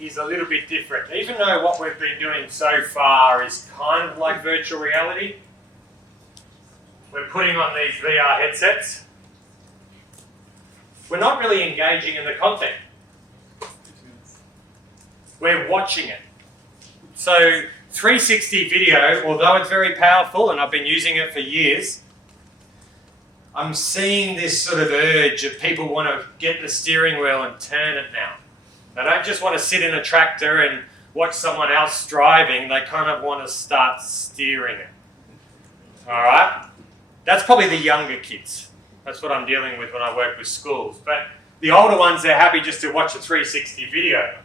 is a little bit different. Even though what we've been doing so far is kind of like virtual reality, we're putting on these VR headsets. We're not really engaging in the content. We're watching it. So 360 video, although it's very powerful and I've been using it for years, I'm seeing this sort of urge of people want to get the steering wheel and turn it now. They don't just want to sit in a tractor and watch someone else driving, they kind of want to start steering it. Alright? That's probably the younger kids. That's what I'm dealing with when I work with schools. But the older ones, they're happy just to watch a 360 video.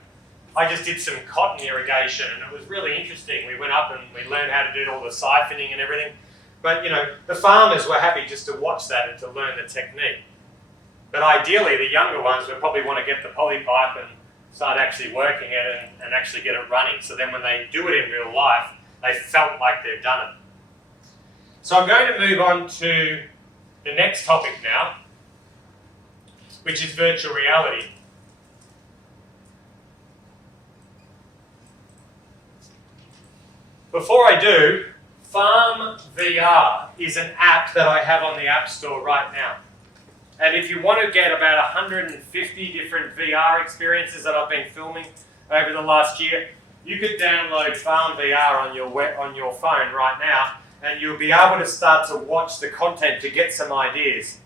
I just did some cotton irrigation and it was really interesting. We went up and we learned how to do all the siphoning and everything. But you know, the farmers were happy just to watch that and to learn the technique. But ideally, the younger ones would probably want to get the poly pipe and start actually working it and actually get it running. So then when they do it in real life, they felt like they've done it. So I'm going to move on to the next topic now, which is virtual reality. Before I do, Farm VR is an app that I have on the App Store right now. And if you want to get about 150 different VR experiences that I've been filming over the last year, you could download Farm VR on your phone right now, and you'll be able to start to watch the content to get some ideas.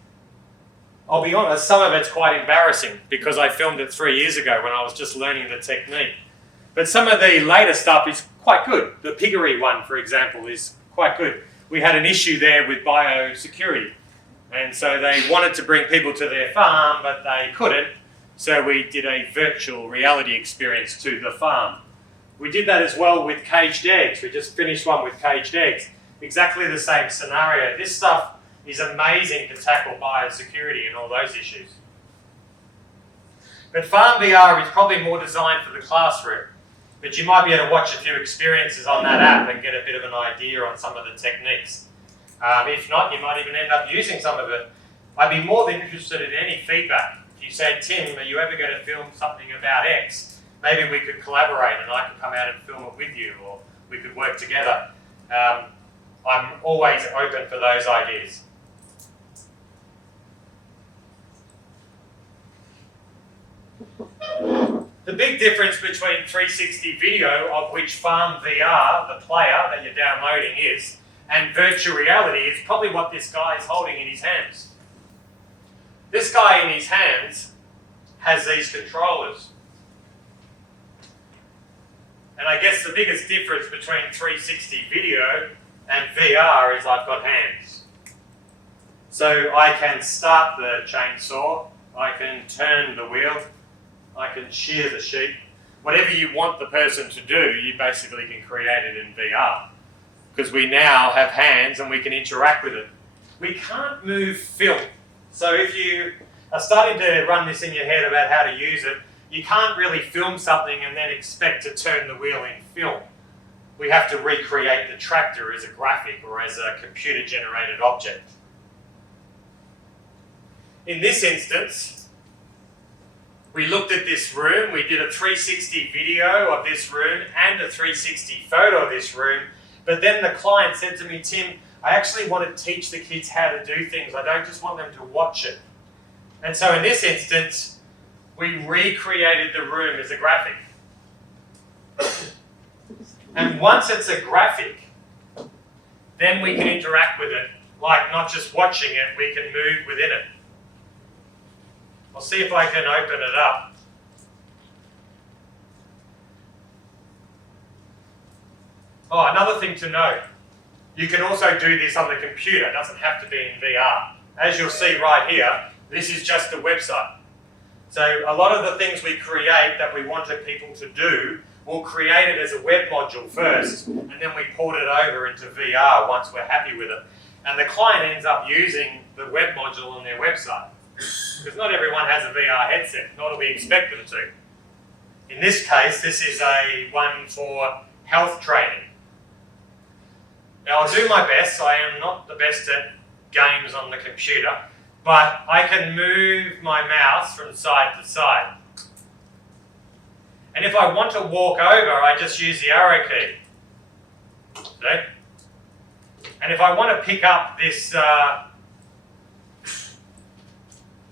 I'll be honest, some of it's quite embarrassing because I filmed it 3 years ago when I was just learning the technique. But some of the later stuff is quite good. The piggery one, for example, is quite good. We had an issue there with biosecurity. And so they wanted to bring people to their farm, but they couldn't. So we did a virtual reality experience to the farm. We did that as well with caged eggs. We just finished one with caged eggs. Exactly the same scenario. This stuff is amazing to tackle biosecurity and all those issues. But Farm VR is probably more designed for the classroom. But you might be able to watch a few experiences on that app and get a bit of an idea on some of the techniques. If not, you might even end up using some of it. I'd be more than interested in any feedback. If you say, Tim, are you ever going to film something about X? Maybe we could collaborate and I could come out and film it with you, or we could work together. I'm always open for those ideas. The big difference between 360 video, of which Farm VR, the player that you're downloading is, and virtual reality is probably what this guy is holding in his hands. This guy in his hands has these controllers. And I guess the biggest difference between 360 video and VR is I've got hands. So I can start the chainsaw, I can turn the wheel, I can shear the sheep. Whatever you want the person to do, you basically can create it in VR. Because we now have hands and we can interact with it. We can't move film. So if you are starting to run this in your head about how to use it, you can't really film something and then expect to turn the wheel in film. We have to recreate the tractor as a graphic or as a computer-generated object. In this instance, we looked at this room, we did a 360 video of this room and a 360 photo of this room, but then the client said to me, Tim, I actually want to teach the kids how to do things. I don't just want them to watch it. And so in this instance, we recreated the room as a graphic. And once it's a graphic, then we can interact with it, like not just watching it, we can move within it. I'll see if I can open it up. Oh, another thing to note, you can also do this on the computer. It doesn't have to be in VR. As you'll see right here, this is just a website. So a lot of the things we create that we wanted people to do, we'll create it as a web module first, and then we port it over into VR once we're happy with it. And the client ends up using the web module on their website. Because not everyone has a VR headset, nor do we expect them to. In this case, this is a one for health training. Now I'll do my best. I am not the best at games on the computer, but I can move my mouse from side to side. And if I want to walk over, I just use the arrow key. See? And if I want to pick up this,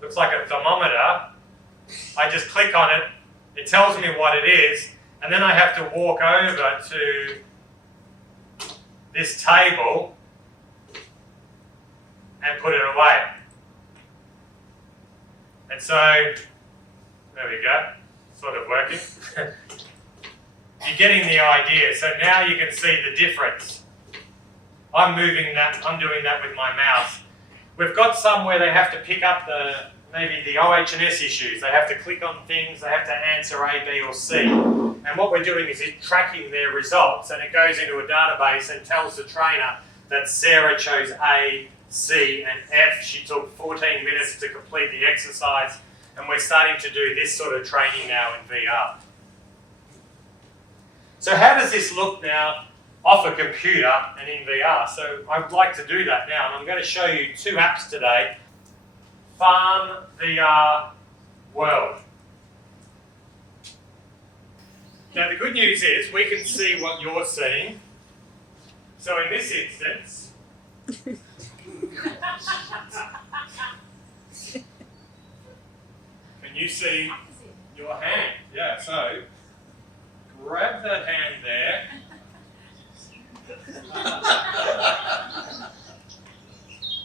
looks like a thermometer, I just click on it, it tells me what it is, and then I have to walk over to this table and put it away. And so, there we go, sort of working. You're getting the idea. So now you can see the difference. I'm moving that, I'm doing that with my mouse. We've got some where they have to pick up maybe the OH&S issues. They have to click on things, they have to answer A, B or C. And what we're doing is tracking their results, and it goes into a database and tells the trainer that Sarah chose A, C and F. She took 14 minutes to complete the exercise, and we're starting to do this sort of training now in VR. So how does this look now off a computer and in VR? So I'd like to do that now, and I'm going to show you two apps today. Farm VR World. Now the good news is we can see what you're seeing. So in this instance, can you see your hand? Yeah, so grab that hand there.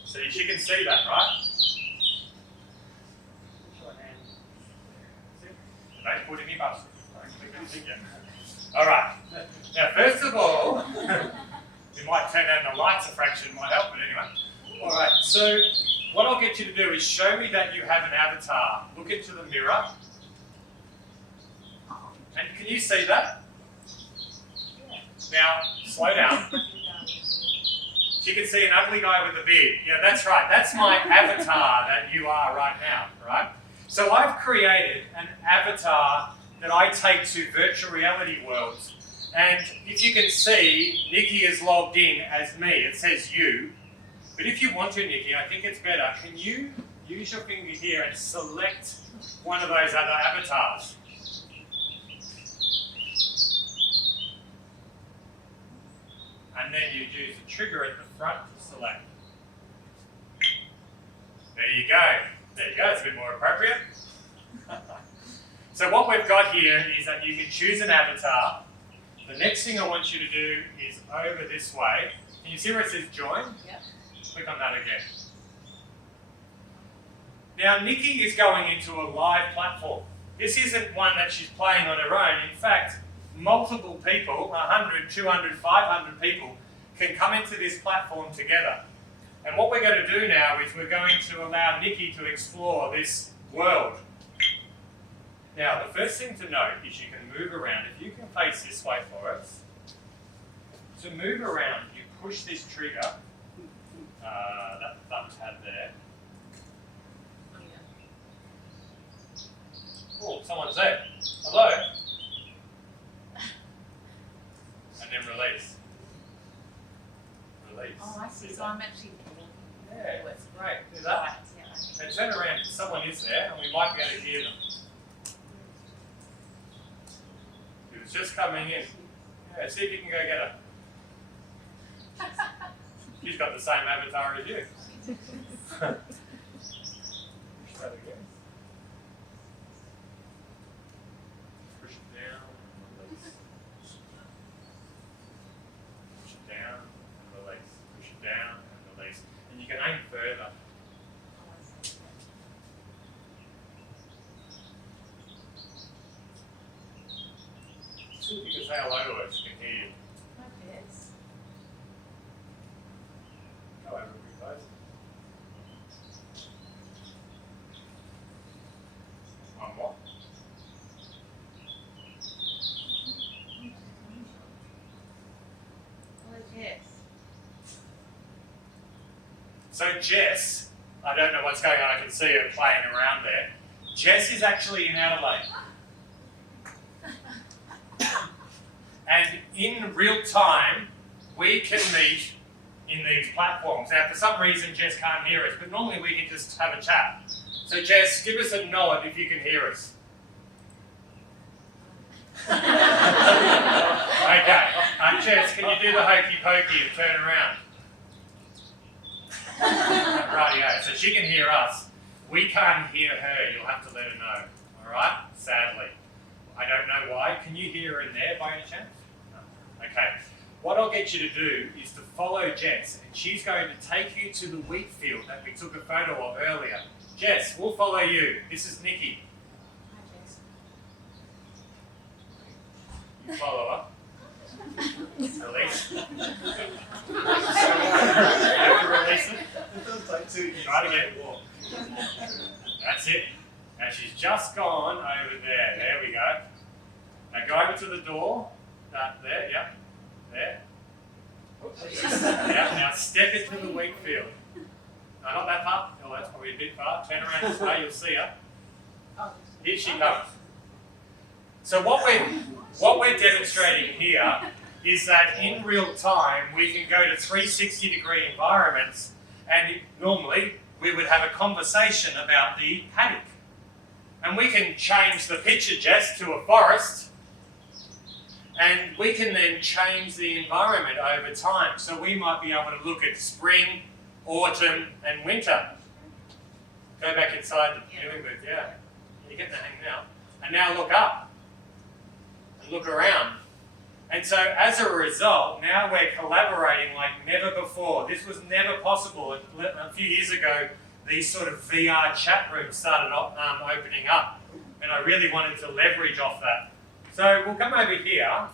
So you can see that, right? Don't put any buttons. Alright. Now first of all, we might turn down the lights a fraction, might help, but anyway. Alright, so what I'll get you to do is show me that you have an avatar. Look into the mirror. And can you see that? Now, slow down. You can see an ugly guy with a beard. Yeah, that's right. That's my avatar that you are right now, right? So I've created an avatar that I take to virtual reality worlds. And if you can see, Nikki is logged in as me. It says you. But if you want to, Nikki, I think it's better. Can you use your finger here and select one of those other avatars? And then you use the trigger at the front to select. There you go. There you go, it's a bit more appropriate. So what we've got here is that you can choose an avatar. The next thing I want you to do is over this way. Can you see where it says join? Yep. Click on that again. Now Nikki is going into a live platform. This isn't one that she's playing on her own. In fact, multiple people, 100, 200, 500 people, can come into this platform together. And what we're going to do now is we're going to allow Nikki to explore this world. Now, the first thing to note is you can move around. If you can face this way for us, to move around, you push this trigger, that thumbpad there. Oh, someone's there. Hello? And then release. Release. Oh, I see. So I'm actually. Yeah, that's great. Do that. And turn around, someone is there, and we might be able to hear them. It was just coming in. Yeah, see if you can go get her. She's got the same avatar as you. Push that again. Push it down and release. Push it down and release. Push it down and release. And you can aim further. See if you can say hello to her, she can hear you. Yes. Go over with those. One more. Oh, yes. So Jess, I don't know what's going on, I can see her playing around there. Jess is actually in Adelaide. And in real time, we can meet in these platforms. Now, for some reason, Jess can't hear us, but normally we can just have a chat. So Jess, give us a nod if you can hear us. Okay, Jess, can you do the hokey pokey and turn around? Rightio, so she can hear us. We can't hear her, you'll have to let her know. Alright? Sadly. I don't know why. Can you hear her in there by any chance? No. Okay. What I'll get you to do is to follow Jess, and she's going to take you to the wheat field that we took a photo of earlier. Jess, we'll follow you. This is Nikki. Hi, Jess. You follow her. Release. Release it. Try to get walk. That's it. And she's just gone over there. There we go. Now go over to the door. There, yeah. There. Yeah, now step into the wheat field. No, not that far. Oh, that's probably a bit far. Turn around this way, you'll see her. Here she comes. So what we're demonstrating here is that in real time we can go to 360-degree environments, and normally we would have a conversation about the paddock. And we can change the picture, Jess, to a forest, and we can then change the environment over time. So we might be able to look at spring, autumn, and winter. Go back inside the viewing booth, yeah. You're getting the hang now. And now look up and look around. And so as a result, now we're collaborating like never before. This was never possible. A few years ago, these sort of VR chat rooms started opening up, and I really wanted to leverage off that. So we'll come over here,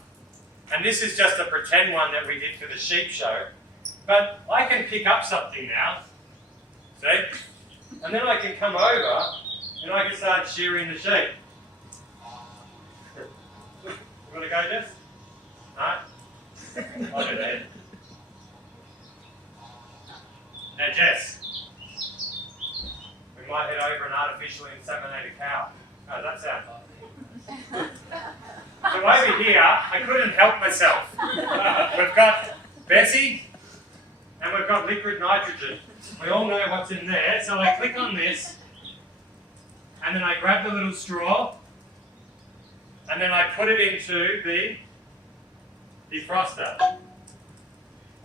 and this is just a pretend one that we did for the sheep show, but I can pick up something now, see? And then I can come over, and I can start shearing the sheep. You want to go, Jess? No? I'll do that. Now, Jess, we might head over an artificially inseminated cow. How does that sound? So over here, I couldn't help myself. We've got Bessie, and we've got liquid nitrogen. We all know what's in there, so I click on this, and then I grab the little straw, and then I put it into the defroster.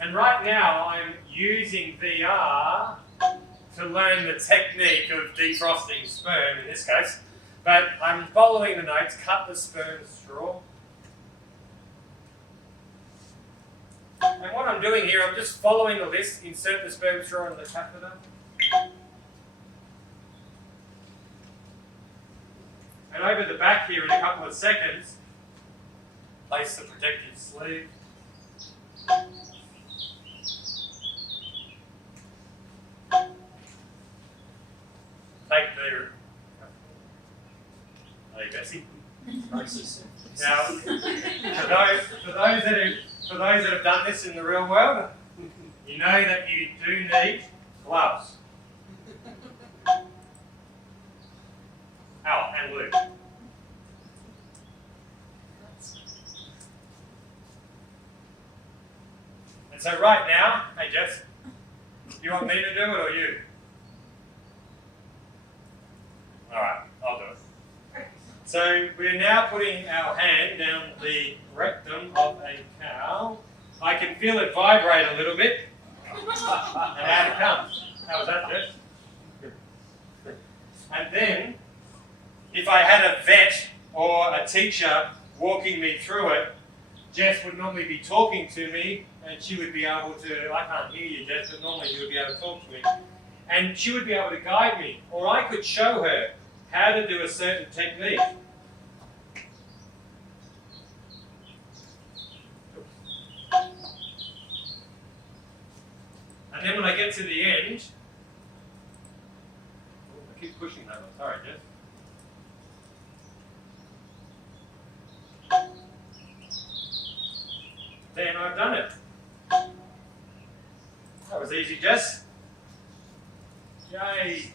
And right now, I'm using VR to learn the technique of defrosting sperm in this case, but I'm following the notes. Cut the sperm straw. And what I'm doing here, I'm just following the list. Insert the sperm straw into the catheter. And over the back here in a couple of seconds, place the protective sleeve. Take the... Hey, Bessie. Now, for those that have done this in the real world, you know that you do need gloves. Oh, and lube. And so right now, hey Jess, do you want me to do it or you? Alright, I'll do it. So we're now putting our hand down the rectum of a cow. I can feel it vibrate a little bit. And out it comes. How was that, Jess? And then, if I had a vet or a teacher walking me through it, Jess would normally be talking to me, and she would be able to, I can't hear you, Jess, but normally you would be able to talk to me. And she would be able to guide me, or I could show her how to do a certain technique. And then when I get to the end, I keep pushing that one, sorry, Jess. Then I've done it. That was easy, Jess. Yay.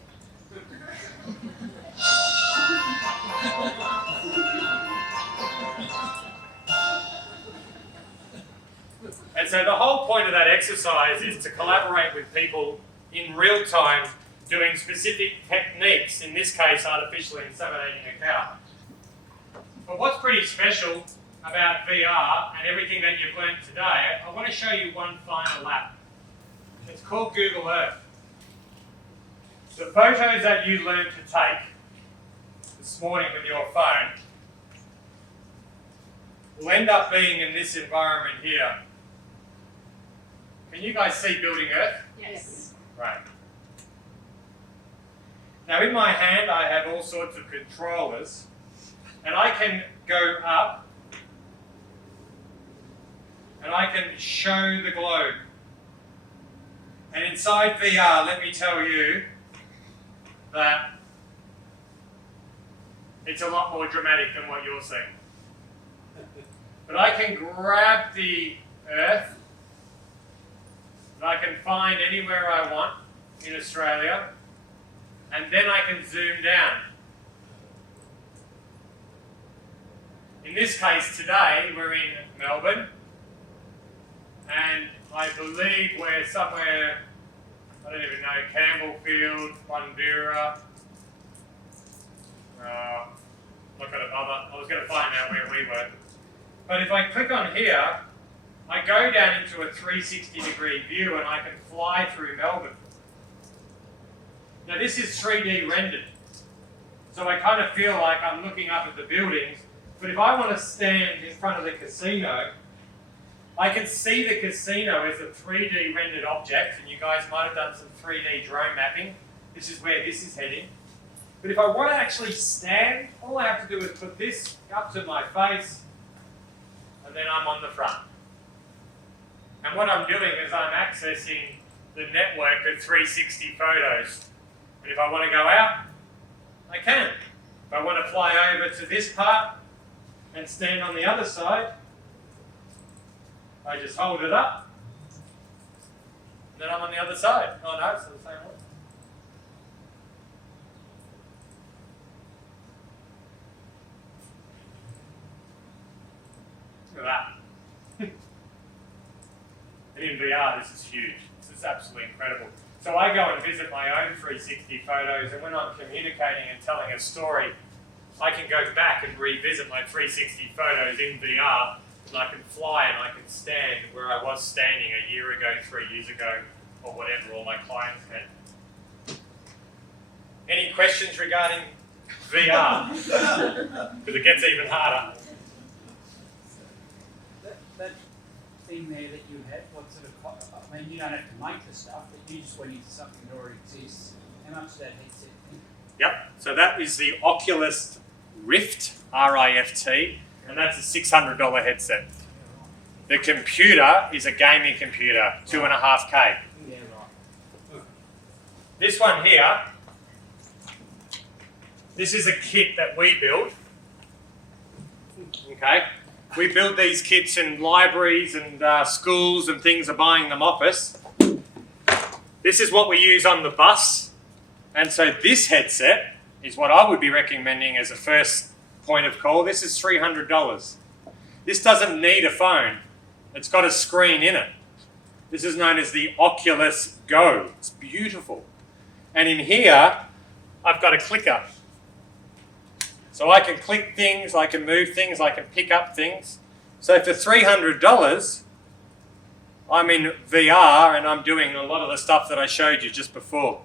And so the whole point of that exercise is to collaborate with people in real time doing specific techniques, in this case artificially inseminating a cow. But what's pretty special about VR and everything that you've learned today, I want to show you one final app. It's called Google Earth. The photos that you learned to take this morning with your phone will end up being in this environment here. Can you guys see Building Earth? Yes. Right. Now in my hand I have all sorts of controllers, and I can go up and I can show the globe. And inside VR, let me tell you that it's a lot more dramatic than what you're seeing. But I can grab the Earth, and I can find anywhere I want in Australia, and then I can zoom down. In this case today, we're in Melbourne, and I believe we're somewhere, I don't even know, Campbellfield, Bundoora. Not going to bother. I was going to find out where we were. But if I click on here, I go down into a 360-degree view and I can fly through Melbourne. Now this is 3D rendered. So I kind of feel like I'm looking up at the buildings. But if I want to stand in front of the casino, I can see the casino as a 3D rendered object, and you guys might have done some 3D drone mapping. This is where this is heading. But if I want to actually stand, all I have to do is put this up to my face, and then I'm on the front. And what I'm doing is I'm accessing the network of 360 photos. And if I want to go out, I can. If I want to fly over to this part and stand on the other side, I just hold it up, and then I'm on the other side. Oh no, it's the same one. Look at that. And in VR, this is huge. This is absolutely incredible. So I go and visit my own 360 photos, and when I'm communicating and telling a story, I can go back and revisit my 360 photos in VR, and I can fly and I can stand where I was standing a year ago, 3 years ago, or whatever all my clients had. Any questions regarding VR? Because it gets even harder. That thing there that you had, what sort of cost? I mean, you don't have to make the stuff, but you just went into something that already exists. How much does that headset think? Yep, so that is the Oculus Rift, R-I-F-T, and that's a $600 headset. The computer is a gaming computer, 2.5K. Yeah, right. This one here, this is a kit that we build. Okay, we build these kits in libraries and schools and things are buying them off us. This is what we use on the bus, and so this headset is what I would be recommending as a first point of call. This is $300. This doesn't need a phone. It's got a screen in it. This is known as the Oculus Go. It's beautiful. And in here, I've got a clicker. So I can click things, I can move things, I can pick up things. So for $300, I'm in VR and I'm doing a lot of the stuff that I showed you just before.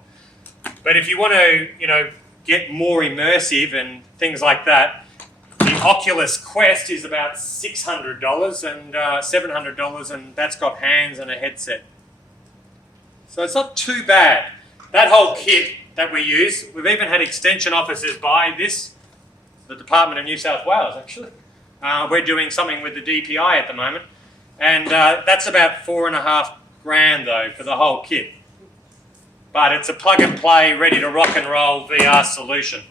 But if you want to, get more immersive and things like that, the Oculus Quest is about $600 and $700, and that's got hands and a headset. So it's not too bad. That whole kit that we use, we've even had extension officers buy this, the Department of New South Wales actually. We're doing something with the DPI at the moment, and that's about $4,500 though for the whole kit. But it's a plug and play, ready to rock and roll VR solution.